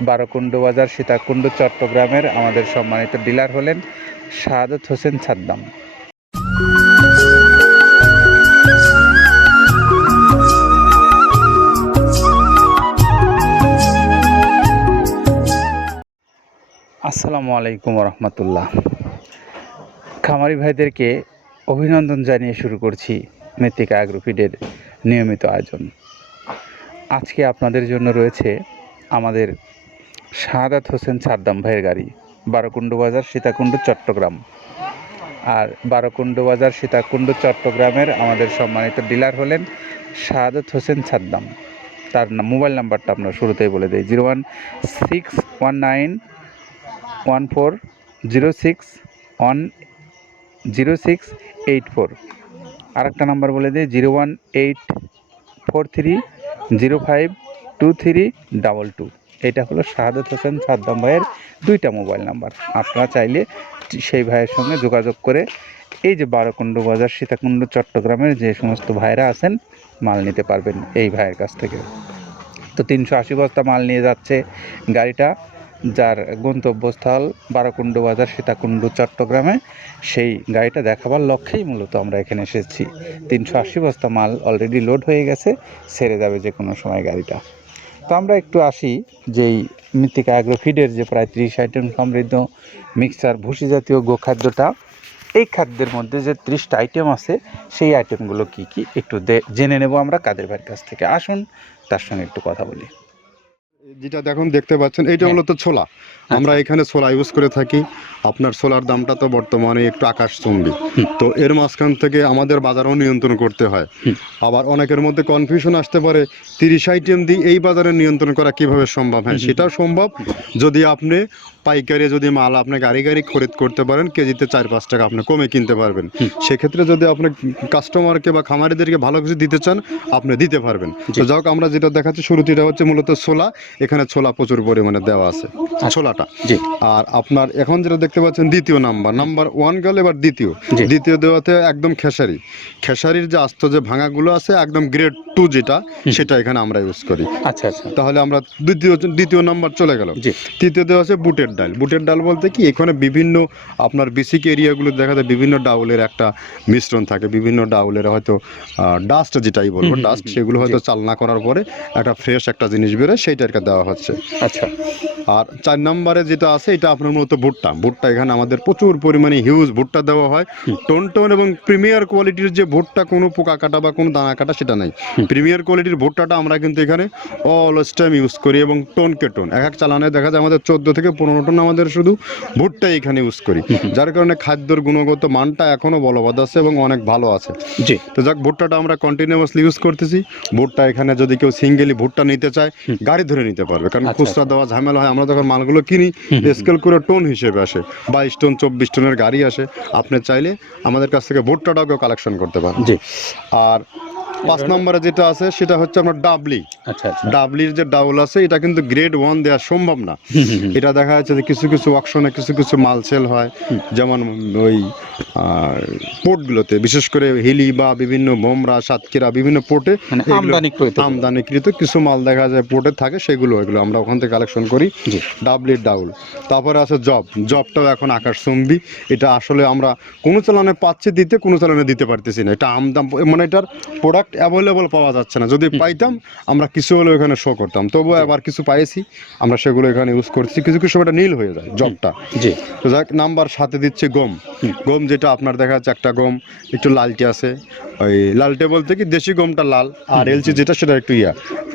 বারোকুণ্ড বাজার সীতাকুণ্ড চট্টগ্রামের আমাদের সম্মানিত ডিলার হলেন শাহাদাত হোসেন সাদ্দাম। আসসালামু আলাইকুম রহমতুল্লাহ। খামারি ভাইদেরকে অভিনন্দন জানিয়ে শুরু করছি মৃত্তিকা অ্যাগ্রোফিডের নিয়মিত আয়োজন। আজকে আপনাদের জন্য রয়েছে আমাদের শাহাদাত হোসেন সাদ্দাম ভাইয়ের গাড়ি, বারোকুণ্ড বাজার সীতাকুণ্ড চট্টগ্রাম। আর বারোকুণ্ড বাজার সীতাকুণ্ড চট্টগ্রামের আমাদের সম্মানিত ডিলার হলেন শাহাদাত হোসেন সাদ্দাম। তার মোবাইল নাম্বারটা আমরা শুরুতেই বলে দিই, 016191406100684। আরেকটা নাম্বার বলে দিই, 01843052322। এটা হলো শাহাদাত হোসেন সাদ্দাম ভাইয়ের দুইটা মোবাইল নাম্বার। আপনারা চাইলে সেই ভাইয়ের সঙ্গে যোগাযোগ করে এই যে বারোকুণ্ড বাজার সীতাকুণ্ড চট্টগ্রামের যে সমস্ত ভাইরা আছেন মাল নিতে পারবেন এই ভাইয়ের কাছ থেকে। তো 380 বস্তা মাল নিয়ে যাচ্ছে গাড়িটা, যার গন্তব্যস্থল বারোকুণ্ড বাজার সীতাকুণ্ড চট্টগ্রামে। সেই গাড়িটা দেখাবার লক্ষ্যেই মূলত আমরা এখানে এসেছি। 380 বস্তা মাল অলরেডি লোড হয়ে গেছে, ছেড়ে যাবে যে কোনো সময় গাড়িটা। তো আমরা একটু আসি যেই মৃত্তিকা অ্যাগ্রোফিডের যে প্রায় 30 আইটেম সমৃদ্ধ মিক্সচার ভুসি জাতীয় গোখাদ্যটা, এই খাদ্যের মধ্যে যে 30টা আইটেম আছে সেই আইটেমগুলো কি কি একটু জেনে নেব আমরা কাদের ভাইয়ের কাছ থেকে। আসুন তার সঙ্গে একটু কথা বলি। যেটা দেখুন দেখতে পাচ্ছেন এইটা হলো তো ছোলা। আমরা এখানে ছোলা ইউজ করে থাকি। আপনার ছোলার দামটা তো বর্তমানে একটু আকাশচুম্বী। তো এর মাঝখান থেকে আমাদের বাজারও নিয়ন্ত্রণ করতে হয়। আবার অনেকের মধ্যে কনফিউশন আসতে পারে 30 আইটেম দিয়ে এই বাজারে নিয়ন্ত্রণ করা কিভাবে সম্ভব। হ্যাঁ, সেটাও সম্ভব যদি আপনি পাইকারি যদি মাল আপনি গাড়ি খরিদ করতে পারেন, কেজিতে 4-5 টাকা আপনি কমে কিনতে পারবেন। সেক্ষেত্রে যদি আপনি কাস্টমারকে বা খামারিদেরকে ভালো কিছু দিতে চান আপনি দিতে পারবেন। তো যাই হোক, আমরা যেটা দেখাচ্ছি শুরুতে এটা হচ্ছে মূলত ছোলা। এখানে ছোলা প্রচুর পরিমাণে দেওয়া আছে ছোলাটা। আর আপনার এখন যেটা দেখতে পাচ্ছেন দ্বিতীয় নাম্বার 1 গেল, এবার দ্বিতীয় দেওয়াতে একদম খেসারির যে আস্ত যে ভাঙাগুলো আছে একদম গ্রেড 2 যেটা, সেটা এখানে আমরা ইউজ করি। আচ্ছা, তাহলে আমরা দ্বিতীয় নাম্বার চলে গেল। তৃতীয় দেওয়া আছে বুটের ডাল বলতে কি, এখানে বিভিন্ন আপনার বেসিক এরিয়াগুলো দেখা যায় বিভিন্ন ডাউলের একটা মিশ্রণ থাকে, বিভিন্ন ডাউলের হয়তো ডাস্ট যেটাই বলবো ডাস্ট, সেগুলো হয়তো চালনা করার পরে একটা ফ্রেশ একটা জিনিস বেরোয়, সেইটাকে দেওয়া হচ্ছে। আচ্ছা। আর 4 নম্বরে যেটা আছে এটা আপনার মূলত ভুট্টা এখানে আমাদের প্রচুর পরিমাণে হিউজ ভুট্টা দেওয়া হয়। টোন এবং প্রিমিয়ার কোয়ালিটির যে ভুট্টা, কোনো পোকা কাটা বা কোনো দানা কাটা সেটা নাই। প্রিমিয়ার কোয়ালিটির ভুট্টাটা আমরা কিন্তু এখানে অলওয়েজ টাইম ইউজ করি। এবং টোনকে টোন এক চালানে দেখা যায় আমাদের 14 থেকে 15 টন আমাদের শুধু ভুট্টা এখানে ইউজ করি, যার কারণে খাদ্যর গুণগত মানটা এখনো বলবৎ আছে এবং অনেক ভালো আছে। তো যাক, ভুট্টাটা আমরা কন্টিনিউয়াসলি ইউজ করতেছি। ভুট্টা এখানে যদি কেউ সিঙ্গেলি ভুট্টা নিতে চায় গাড়ি ধরে নিতে পারবে, কারণ খুচরা দেওয়া ঝামেলা হয়। আমরা যখন মালগুলো কিনি স্কেল করে টোন হিসেবে আসে, 22 টন 24 টনের গাড়ি আসে। আপনি চাইলে আমাদের কাছ থেকে ভুট্টাটাও কেউ কালেকশন করতে পারেন। আর 5 নম্বরে যেটা আছে সেটা হচ্ছে আপনার ডাবলির যে ডাউল আছে, এটা কিন্তু গ্রেড 1 দেওয়া সম্ভব না। এটা দেখা যাচ্ছে যে কিছু অকশনে কিছু মাল সেল হয়, যেমন ওই পোর্টগুলোতে, বিশেষ করে হিলি বা বিভিন্ন বোমরা সাতক্ষীরা বিভিন্ন পোর্টে আমদানিকৃত কিছু মাল দেখা যায় পোর্টে থাকে, এগুলো আমরা ওখান থেকে কালেকশন করি। ডাবলির ডাউল। তারপরে আছে জবটাও এখন আকাশচুম্বী। এটা আসলে আমরা কোনো চালানে পাচ্ছি দিতে, কোনো চালানে দিতে পারতেছি না। এটা আমদাম, মানে এটার প্রোডাক্ট অ্যাভেলেবল পাওয়া যাচ্ছে না। যদি পাইতাম আমরা কিছু হলেও এখানে শো করতাম, তবুও আবার কিছু পাইছি আমরা, সেগুলো এখানে ইউজ করছি। কিছু এটা নীল হয়ে যায় জবটা। তো যাক, নাম্বার 7 দিচ্ছে গম, যেটা আপনার দেখা যাচ্ছে একটা গম একটু লালটে আছে। ওই লালটে বলতে কি দেশি গমটা লাল, আর এলচি যেটা সেটা একটু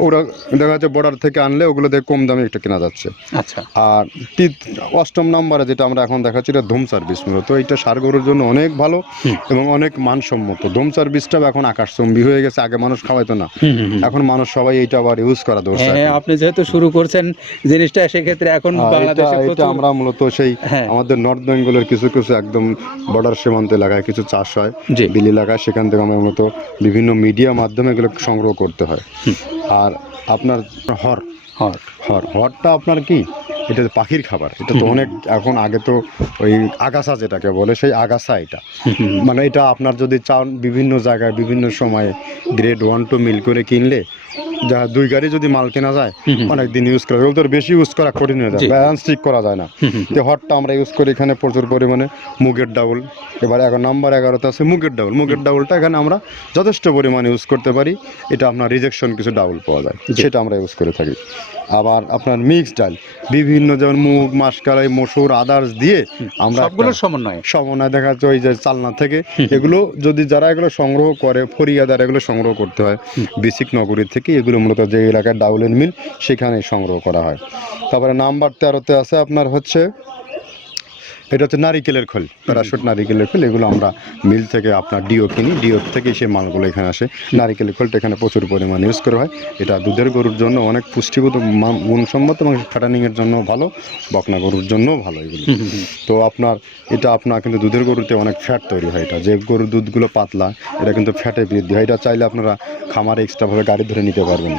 ওরা দেখা যাচ্ছে বর্ডার থেকে আনলে ওগুলো দিয়ে কম দামে একটু কেনা যাচ্ছে। আর 8ম নম্বরে যেটা আমরা এখন দেখাচ্ছি এটা ধুম সার্ভিস। মূলত এটা ষাঁড় গরুর জন্য অনেক ভালো এবং অনেক মানসম্মত। ধুম সার্ভিসটাও এখন আকাশচুম্বী হয়ে গেছে। আগে মানুষ খাওয়াইতো না, এখন মানুষ সবাই এইটা আবার ইউজ করা দরকার। আপনি যেহেতু শুরু করছেন জিনিসটা, সেক্ষেত্রে এখন বাংলাদেশে এটা আমরা মূলত সেই আমাদের নর্থ বেঙ্গলের কিছু একদম বর্ডার সীমান্ত এলাকায় কিছু চাষ হয়, বিল এলাকায়, সেখান থেকে আমরা মূলত বিভিন্ন মিডিয়া মাধ্যমে এগুলো সংগ্রহ করতে হয়। আর আপনার হরটা আপনার কি, এটা পাখির খাবার। এটা তো অনেক এখন, আগে তো ওই আগাছা যেটাকে বলে সেই আগাছা, এটা মানে এটা আপনার যদি চান বিভিন্ন জায়গায় বিভিন্ন সময়ে গ্রেড 1-2 মিল করে কিনলে যা 2 গাড়ি যদি মাল কেনা যায় অনেক দিন ইউজ করা, ওগুলো তো বেশি ইউজ করা কঠিন হয়ে যায়, জি। ব্যালেন্স ঠিক করা যায় না। তো হটটা আমরা ইউজ করি এখানে প্রচুর পরিমাণে মুগের ডাউল। এবার নাম্বার 11তে আছে মুগের ডাউল। মুগের ডাউলটা এখানে আমরা যথেষ্ট পরিমাণে ইউজ করতে পারি। এটা আপনার রিজেকশন কিছু ডাউল পাওয়া যায়, জি। সেটা আমরা ইউজ করে থাকি। আবার আপনার মিক্সড ডাল বিভিন্ন যেমন মুগ, মাসকলাই, মসুর, আদার্স দিয়ে আমরা সবগুলোর সমন্বয়ে। সমন্বয় দেখা যাচ্ছে ওই যে চালনা থেকে এগুলো যদি যারা এগুলো সংগ্রহ করে, ফরিয়াদার এগুলো সংগ্রহ করতে হয় বেসিক নগরীর থেকে, এগুলো মূলত যে এলাকায় ডাউলের মিল সেখানেই সংগ্রহ করা হয়। তারপরে নাম্বার 13তে আছে আপনার হচ্ছে এটা হচ্ছে নারিকেলের খোল, প্যারাশুট নারিকেলের খোল। এগুলো আমরা মিল থেকে আপনার ডিও কিনি, ডিও থেকে সেই মালগুলো এখানে আসে। নারিকেলের খোলটা এখানে প্রচুর পরিমাণে ইউজ করা হয়। এটা দুধের গরুর জন্য অনেক পুষ্টিগত গুণসম্মত এবং ফ্যাটানিংয়ের জন্য ভালো, বকনা গরুর জন্যও ভালো এগুলো। তো আপনার এটা আপনার কিন্তু দুধের গরুতে অনেক ফ্যাট তৈরি হয়। এটা যে গরুর দুধগুলো পাতলা এটা কিন্তু ফ্যাটে বৃদ্ধি হয়। এটা চাইলে আপনারা খামারে এক্সট্রাভাবে গাড়ি ধরে নিতে পারবেন।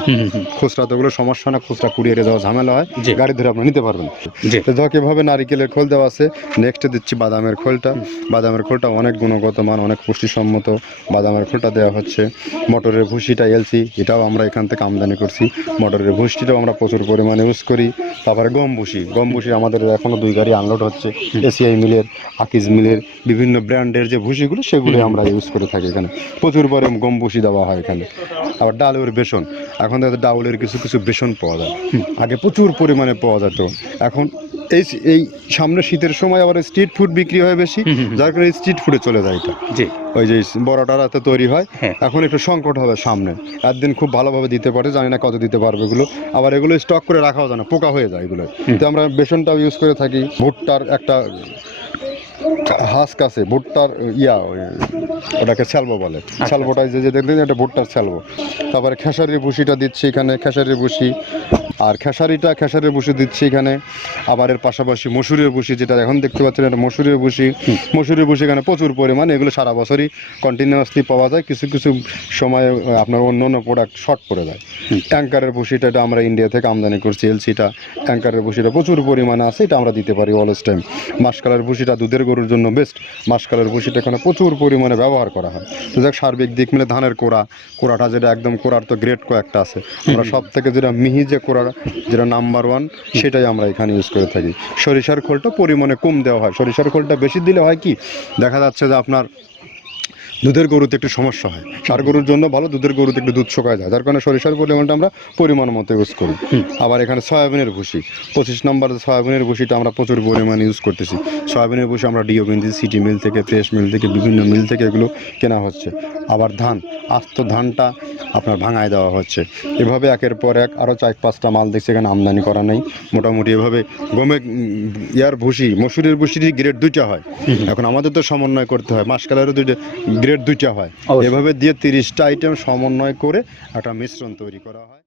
খুচরা তো ওগুলো সমস্যা না, খুচরা কুরিয়ারে যাওয়া ঝামেলা হয়, জি। গাড়ি ধরে আপনি নিতে পারবেন। জি। তো ধক এভাবে নারিকেলের খোল দেওয়া আছে। নেক্সটে দিচ্ছি বাদামের খোলটা। বাদামের খোলটা অনেক গুণগত মান, অনেক পুষ্টিসম্মত। বাদামের খোলটা দেওয়া হচ্ছে। মটরের ভুসিটা এলসি, এটাও আমরা এখান থেকে আমদানি করছি। মটরের ভুসিটাও আমরা প্রচুর পরিমাণে ইউজ করি। তারপরে গম ভুসি, গম ভুসি আমাদের এখনও 2 গাড়ি আনলোড হচ্ছে। এসিআই মিলের, আকিজ মিলের বিভিন্ন ব্র্যান্ডের যে ভুসিগুলো সেগুলো আমরা ইউজ করে থাকি এখানে। প্রচুর পরিমাণে গম ভুসি দেওয়া হয় এখানে। আবার ডালের বেসন, এখন দেখা যায় ডাউলের কিছু কিছু বেসন পাওয়া যায়, আগে প্রচুর পরিমাণে পাওয়া যেত। এখন এই সামনে শীতের সময় আবার স্ট্রিট ফুড বিক্রি হয় বেশি, যার কারণে স্ট্রিট ফুডে চলে যায় এটা। জি। ওই যে বড়টা রাতে তৈরি হয়, হ্যাঁ। এখন একটু সংকট হবে সামনে। একদিন খুব ভালোভাবে দিতে পারে, জানি না কত দিতে পারবে এগুলো। আবার এগুলো স্টক করে রাখাও যায় না, পোকা হয়ে যায় এগুলো। তো আমরা বেসনটাও ইউজ করে থাকি। ভুট্টার একটা হাস্ক আছে, ভুট্টার ওটাকে স্যালবো বলে। স্যালবোটা যে দেখলেন এটা ভুট্টার স্যালবো। তারপরে খেসারির ভুসিটা দিচ্ছি এখানে, খেসারির ভুসি। আর খেসারির ভুসি দিচ্ছি এখানে। আবার এর পাশাপাশি মসুরের ভুসি, যেটা এখন দেখতে পাচ্ছেন এটা মসুরের ভুসি। মসুরের ভুসি এখানে প্রচুর পরিমাণে, এগুলো সারা বছরই কন্টিনিউয়াসলি পাওয়া যায়। কিছু কিছু সময় আপনার অন্য অন্য প্রোডাক্ট শর্ট পড়ে যায়। ট্যাঙ্কারের ভুসিটা এটা আমরা ইন্ডিয়া থেকে আমদানি করছি, এলসিটা। ট্যাঙ্কারের ভুসিটা প্রচুর পরিমাণে আছে, এটা আমরা দিতে পারি অলওয়েজ টাইম। মাসকালের ভুসিটা দুধের গরুর জন্য বেস্ট। মাসকালের ভুসিটা এখানে প্রচুর পরিমাণে ব্যবহার করা হয়। তো যাক, সার্বিক দিক মিলে ধানের কোড়াটা যেটা একদম কোড়ার তো গ্রেড কয়েকটা আছে, আমরা সব থেকে যেটা মিহি যে কোড়া, যেটা নাম্বার 1, সেটাই আমরা এখানে ইউজ করে থাকি। সরিষার খোলটা পরিমাণে কম দেওয়া হয়। সরিষার খোলটা বেশি দিলে হয় কি, দেখা যাচ্ছে যে আপনার দুধের গরুতে একটু সমস্যা হয়। ষাঁড় গরুর জন্য ভালো, দুধের গরুতে একটু দুধ শুকায় যায়, যার কারণে সরিষার পরিমাণটা আমরা পরিমাণ মতো ইউজ করি। আবার এখানে সয়াবিনের ভুসি 25 নম্বর সয়াবিনের ভুসিটা আমরা প্রচুর পরিমাণে ইউজ করতেছি। সয়াবিনের ভুসি আমরা ডিও কিনতেছি সিটি মিল থেকে, ফ্রেশ মিল থেকে, বিভিন্ন মিল থেকে এগুলো কেনা হচ্ছে। আবার ধান, আস্ত ধানটা আপনার ভাঙায় দেওয়া হচ্ছে। এভাবে একের পর এক আরও 4-5টা মাল দেখছি এখানে আমদানি করা নেই। মোটামুটি এভাবে ভুসি, মসুরের ভুসির গ্রেড 2টা হয়। এখন আমাদের তো সমন্বয় করতে হয়, মাসকালেরও গ্রেড 2টা হয়। এভাবে দিয়ে 30টা আইটেম সমন্বয় করে একটা মিশ্রণ তৈরি করা হয়।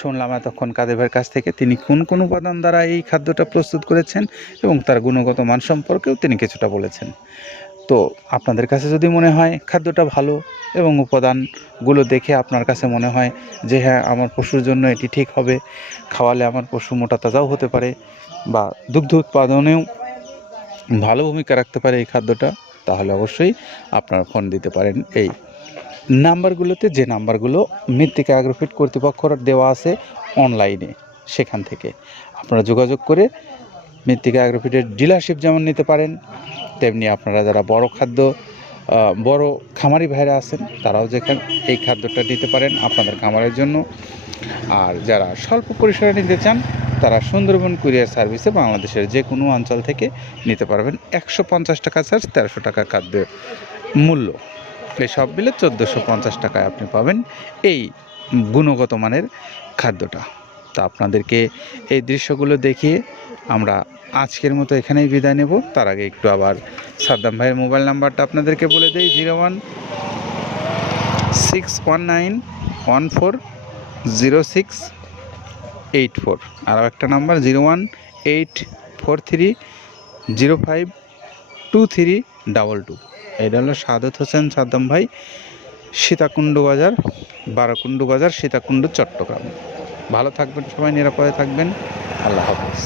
শুনলাম এতক্ষণ কাদের ভাইয়ের কাছ থেকে তিনি কোন কোন উপাদান দ্বারা এই খাদ্যটা প্রস্তুত করেছেন এবং তার গুণগত মান সম্পর্কেও তিনি কিছুটা বলেছেন। তো আপনাদের কাছে যদি মনে হয় খাদ্যটা ভালো এবং উপাদানগুলো দেখে আপনার কাছে মনে হয় যে হ্যাঁ, আমার পশুর জন্য এটি ঠিক হবে, খাওয়ালে আমার পশু মোটা তাজাও হতে পারে বা দুগ্ধ উৎপাদনেও ভালো ভূমিকা রাখতে পারে এই খাদ্যটা, তাহলে অবশ্যই আপনারা ফোন দিতে পারেন এই নাম্বারগুলোতে, যে নাম্বারগুলো মৃত্তিকা অ্যাগ্রোফিট কর্তৃপক্ষর দেওয়া আছে অনলাইনে। সেখান থেকে আপনারা যোগাযোগ করে মৃত্তিকা অ্যাগ্রোফিটের ডিলারশিপ যেমন নিতে পারেন, তেমনি আপনারা যারা বড় খামারি ভাইরা আছেন তারাও যেখানে এই খাদ্যটা নিতে পারেন আপনাদের খামারের জন্য। আর যারা স্বল্প পরিসরে নিতে চান তারা সুন্দরবন কুরিয়ার সার্ভিসে বাংলাদেশের যে কোনো অঞ্চল থেকে নিতে পারবেন। 150 টাকা চার্জ, 1300 টাকা খাদ্য মূল্য, এই সব মিলে 1450 টাকায় আপনি পাবেন এই গুণগত মানের খাদ্যটা। তা আপনাদেরকে এই দৃশ্যগুলো দেখিয়ে আমরা আজকের মতো এখানেই বিদায় নেব। তার আগে একটু আবার সাদ্দাম ভাইয়ের মোবাইল নাম্বারটা আপনাদেরকে বলে দেই, 01619140684। আরও একটা নাম্বার 01843052322। এটা হলো সাদত হোসেন সাদ্দাম ভাই, সীতাকুণ্ড বাজার, বারাকুণ্ড বাজার, সীতাকুণ্ড, চট্টগ্রাম। ভালো থাকবেন সবাই, নিরাপদে থাকবেন। আল্লাহ হাফেজ।